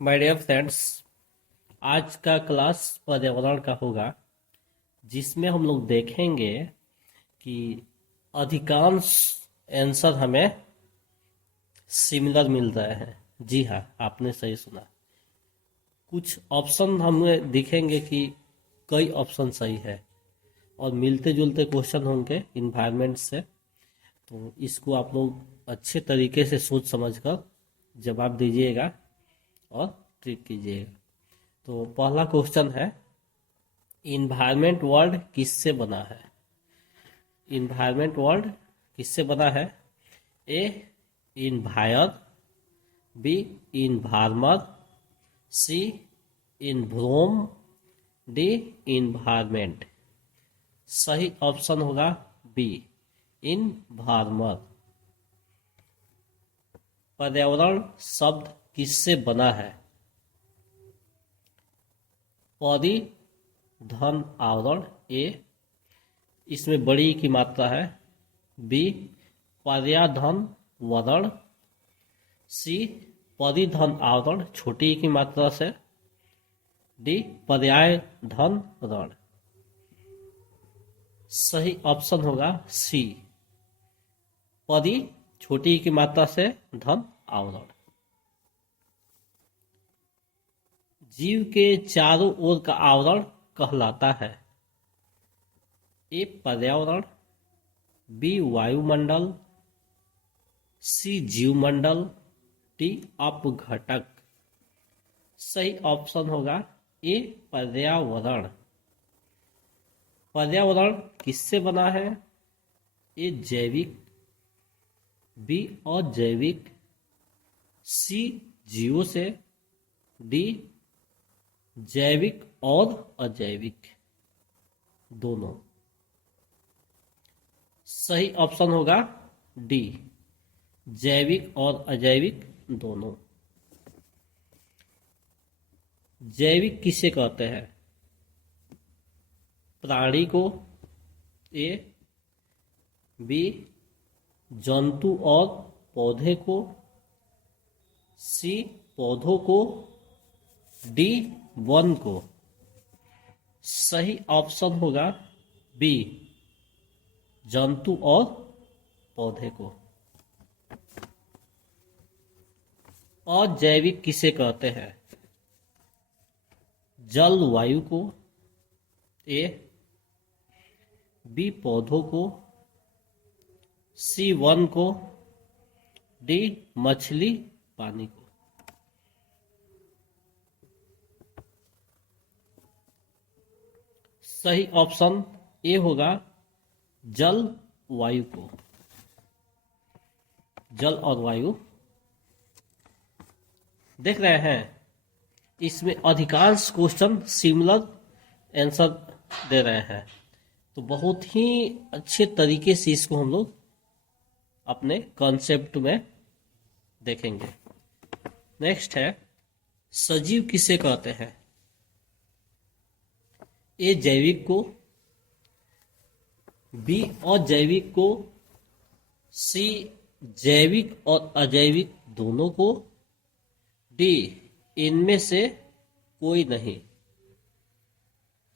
My dear friends, आज का class पर्यावरण का होगा, जिसमें हम लोग देखेंगे कि अधिकांश आंसर हमें सिमिलर मिल रहे हैं। जी हाँ, आपने सही सुना। कुछ ऑप्शन हमें दिखेंगे कि कई ऑप्शन सही है और मिलते जुलते क्वेश्चन होंगे इन्वायरमेंट से। तो इसको आप लोग अच्छे तरीके से सोच समझ कर जवाब दीजिएगा और ट्रिक कीजिएगा। तो पहला क्वेश्चन है, इन्वायरमेंट वर्ल्ड किससे बना है? इन्वायरमेंट वर्ल्ड किससे बना है? ए इन्वायर, बी इन्वार्मर, सी इन्व्रोम, डी इन्वायरमेंट। सही ऑप्शन होगा बी इन्वार्मर। पर्यावरण शब्द किससे बना है? पौधी धन आवरण, ए इसमें बड़ी की मात्रा है, बी पर्याधन वरण, सी परिधन आवरण छोटी की मात्रा से, डी पर्याय धन रण। सही ऑप्शन होगा सी परि छोटी की मात्रा से धन आवरण। जीव के चारों ओर का आवरण कहलाता है? ए पर्यावरण, बी वायुमंडल, सी जीवमंडल, डी अपघटक। सही ऑप्शन होगा ए पर्यावरण। पर्यावरण किससे बना है? ए जैविक, बी अजैविक, सी जीवों से, डी जैविक और अजैविक दोनों। सही ऑप्शन होगा डी जैविक और अजैविक दोनों। जैविक किसे कहते हैं? प्राणी को, ए बी जंतु और पौधे को, सी पौधों को, डी वन को। सही ऑप्शन होगा बी जंतु और पौधे को। अजैविक किसे कहते हैं? जल वायु को, ए बी पौधों को, सी वन को, डी मछली पानी को। सही ऑप्शन ए होगा जल वायु को। जल और वायु देख रहे हैं, इसमें अधिकांश क्वेश्चन सिमिलर आंसर दे रहे हैं। तो बहुत ही अच्छे तरीके से इसको हम लोग अपने कॉन्सेप्ट में देखेंगे। नेक्स्ट है, सजीव किसे कहते हैं? ए जैविक को, बी अजैविक को, सी जैविक और अजैविक दोनों को, डी इनमें से कोई नहीं।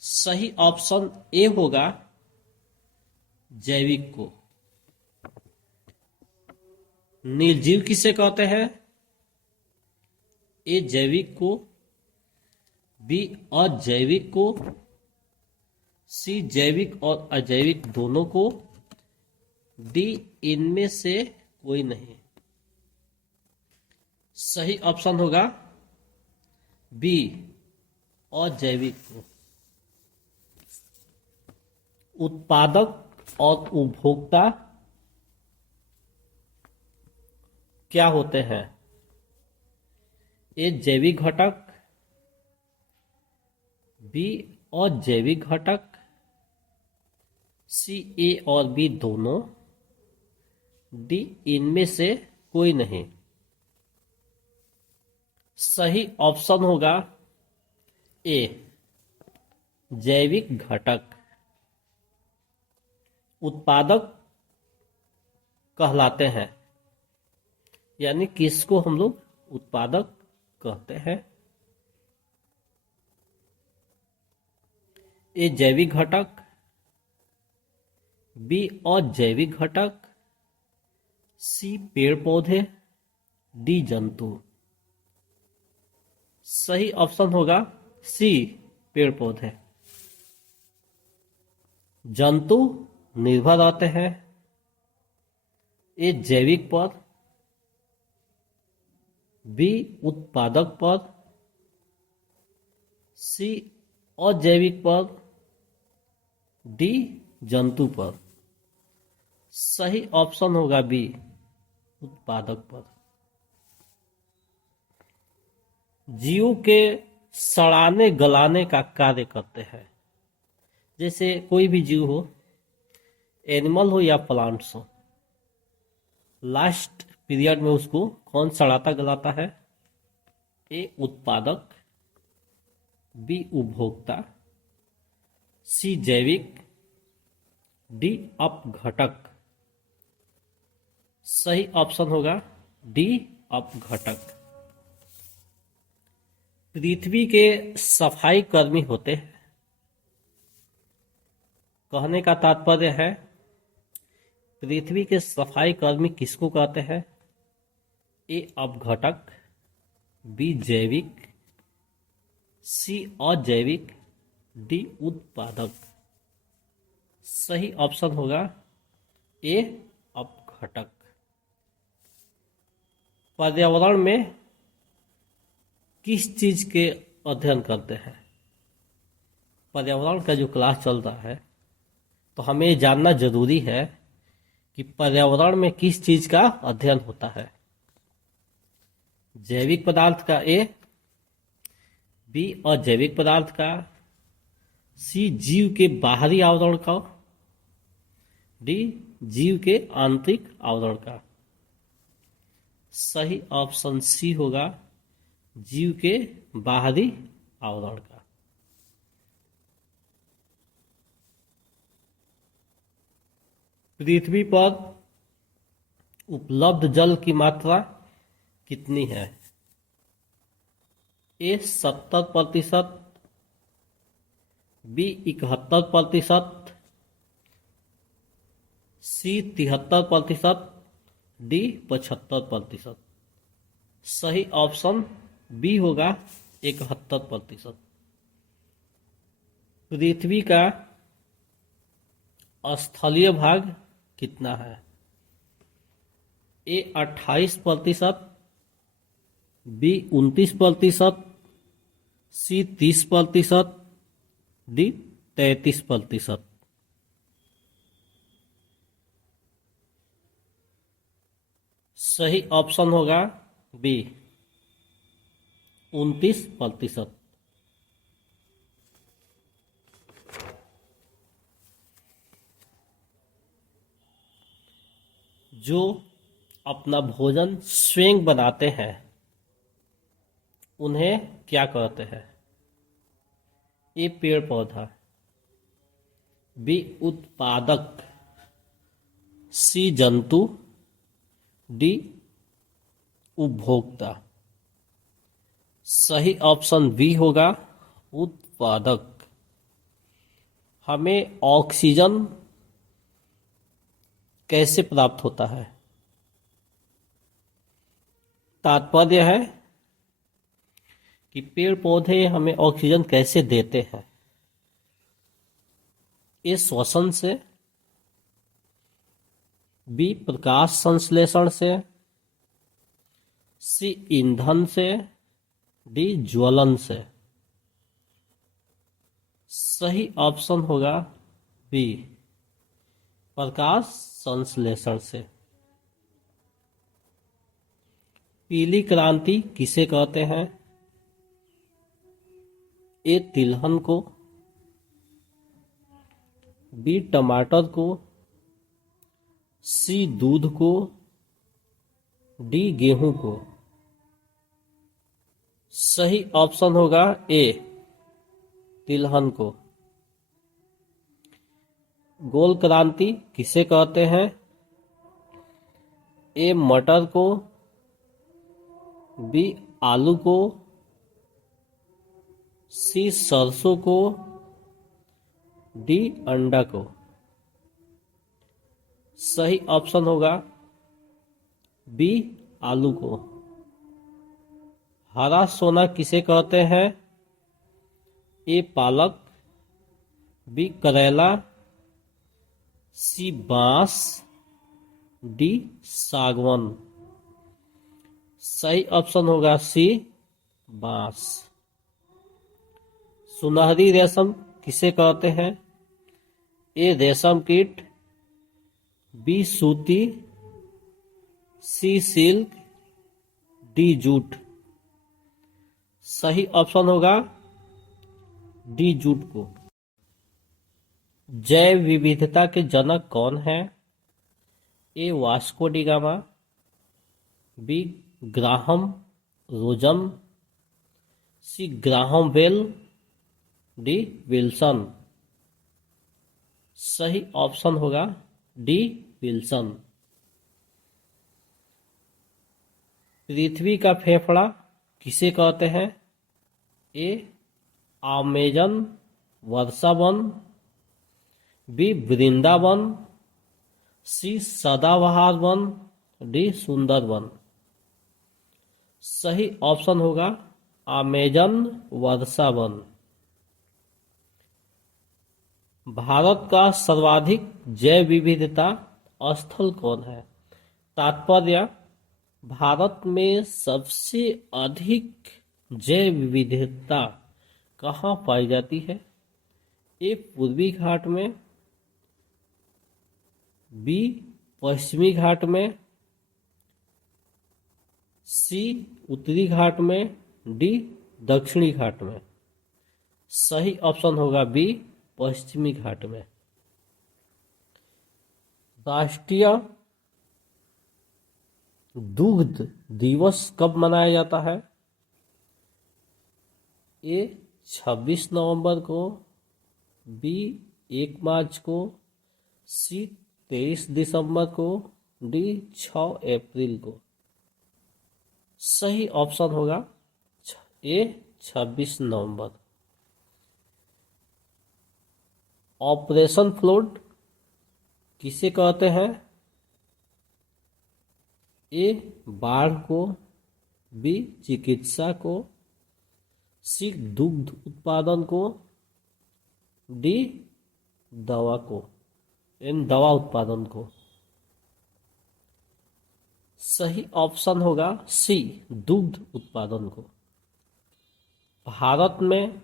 सही ऑप्शन ए होगा जैविक को। निर्जीव किसे कहते हैं? ए जैविक को, बी अजैविक को, सी जैविक और अजैविक दोनों को, डी इनमें से कोई नहीं। सही ऑप्शन होगा बी अजैविक को। उत्पादक और उपभोक्ता क्या होते हैं? ए जैविक घटक, बी अजैविक घटक, सी ए और बी दोनों, डी इनमें से कोई नहीं। सही ऑप्शन होगा ए जैविक घटक। उत्पादक कहलाते हैं, यानी किसको हम लोग उत्पादक कहते हैं? ए जैविक घटक, बी अजैविक घटक, सी पेड़ पौधे, डी जंतु। सही ऑप्शन होगा सी पेड़ पौधे। जंतु निर्भर रहते हैं ए जैविक पर, बी उत्पादक पर, सी अजैविक पर, डी जंतु पर। सही ऑप्शन होगा बी उत्पादक पर। जीव के सड़ाने गलाने का कार्य करते हैं। जैसे कोई भी जीव हो, एनिमल हो या प्लांट्स हो, लास्ट पीरियड में उसको कौन सड़ाता गलाता है? ए उत्पादक, बी उपभोक्ता, सी जैविक, डी अपघटक। सही ऑप्शन होगा डी अपघटक। पृथ्वी के सफाई कर्मी होते हैं। कहने का तात्पर्य है पृथ्वी के सफाई कर्मी किसको कहते हैं? ए अपघटक, बी जैविक, सी अजैविक, डी उत्पादक। सही ऑप्शन होगा ए अपघटक। पर्यावरण में किस चीज के अध्ययन करते हैं? पर्यावरण का जो क्लास चल रहा है तो हमें ये जानना जरूरी है कि पर्यावरण में किस चीज का अध्ययन होता है। जैविक पदार्थ का ए, बी अजैविक पदार्थ का, सी जीव के बाहरी आवरण का, डी जीव के आंतरिक आवरण का। सही ऑप्शन सी होगा जीव के बाहरी आवरण का। पृथ्वी पर उपलब्ध जल की मात्रा कितनी है? ए 70%, बी 71%, सी 73%, डी 75%। सही ऑप्शन बी होगा 71%। पृथ्वी का स्थलीय भाग कितना है? ए 28%, बी 29%, सी 30%, डी 33%। सही ऑप्शन होगा बी 29%। जो अपना भोजन स्वयं बनाते हैं उन्हें क्या कहते हैं? ए पेड़ पौधा, बी उत्पादक, सी जंतु, डी उपभोक्ता। सही ऑप्शन बी होगा उत्पादक। हमें ऑक्सीजन कैसे प्राप्त होता है? तात्पर्य है कि पेड़ पौधे हमें ऑक्सीजन कैसे देते हैं? ए श्वसन से, बी प्रकाश संश्लेषण से, सी ईंधन से, डी ज्वलन से। सही ऑप्शन होगा बी प्रकाश संश्लेषण से। पीली क्रांति किसे कहते हैं? ए तिलहन को, बी टमाटर को, सी दूध को, डी गेहूं को। सही ऑप्शन होगा ए तिलहन को। गोल क्रांति किसे कहते हैं? ए मटर को, बी आलू को, सी सरसों को, डी अंडा को। सही ऑप्शन होगा बी आलू को। हरा सोना किसे कहते हैं? ए पालक, बी करेला, सी बांस, डी सागवान। सही ऑप्शन होगा सी बांस। सुनहरी रेशम किसे कहते हैं? ए रेशम कीट, बी सूती, सी सिल्क, डी जूट। सही ऑप्शन होगा डी जूट को। जैव विविधता के जनक कौन है? A Vasco da Gama, B Graham रोजम, C Graham Bell, D Wilson. सही ऑप्शन होगा डी विल्सन। पृथ्वी का फेफड़ा किसे कहते हैं? ए अमेजन वर्षावन, बी वृंदावन, सी सदाबहार वन, डी सुंदरवन। सही ऑप्शन होगा अमेजन वर्षावन। भारत का सर्वाधिक जैव विविधता स्थल कौन है? तात्पर्य, भारत में सबसे अधिक जैव विविधता कहाँ पाई जाती है? ए पूर्वी घाट में, बी पश्चिमी घाट में, सी उत्तरी घाट में, डी दक्षिणी घाट में। सही ऑप्शन होगा बी पश्चिमी घाट में। राष्ट्रीय दुग्ध दिवस कब मनाया जाता है? ए 26 नवंबर को, बी 1 मार्च को, सी 23 दिसंबर को, डी 6 अप्रैल को। सही ऑप्शन होगा ए 26 नवंबर। ऑपरेशन फ्लड किसे कहते हैं? ए बाढ़ को, बी चिकित्सा को, सी दुग्ध उत्पादन को, डी दवा को, इन दवा उत्पादन को। सही ऑप्शन होगा सी दुग्ध उत्पादन को। भारत में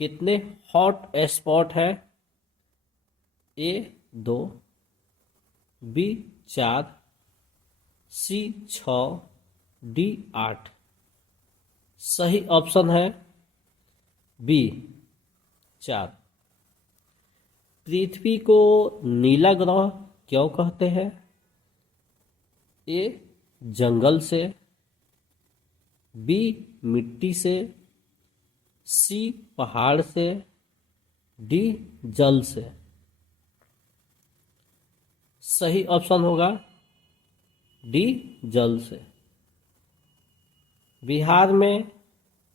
कितने हॉट स्पॉट है? ए 2, बी 4, सी 6, डी 8। सही ऑप्शन है बी 4। पृथ्वी को नीला ग्रह क्यों कहते हैं? ए जंगल से, बी मिट्टी से, सी पहाड़ से, डी जल से। सही ऑप्शन होगा डी जल से। बिहार में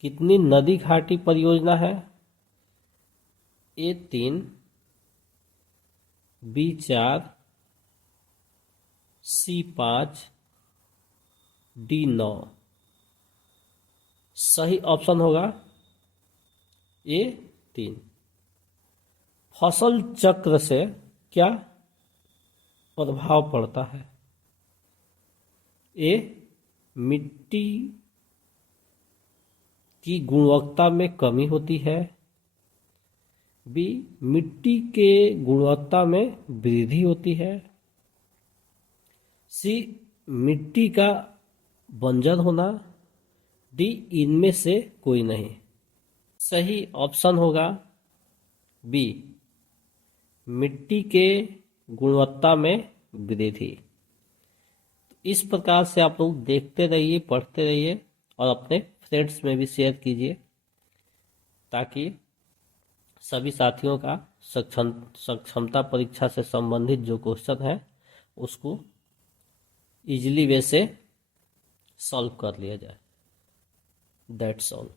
कितनी नदी घाटी परियोजना है? ए 3, बी 4, सी 5, डी 9। सही ऑप्शन होगा ए 3। फसल चक्र से क्या प्रभाव पड़ता है? ए मिट्टी की गुणवत्ता में कमी होती है, बी मिट्टी के गुणवत्ता में वृद्धि होती है, सी मिट्टी का बंजर होना, डी इनमें से कोई नहीं। सही ऑप्शन होगा बी मिट्टी के गुणवत्ता में वृद्धि। इस प्रकार से आप लोग देखते रहिए, पढ़ते रहिए और अपने फ्रेंड्स में भी शेयर कीजिए ताकि सभी साथियों का सक्षमता परीक्षा से संबंधित जो क्वेश्चन है उसको इजीली वे से सॉल्व कर लिया जाए। That's all.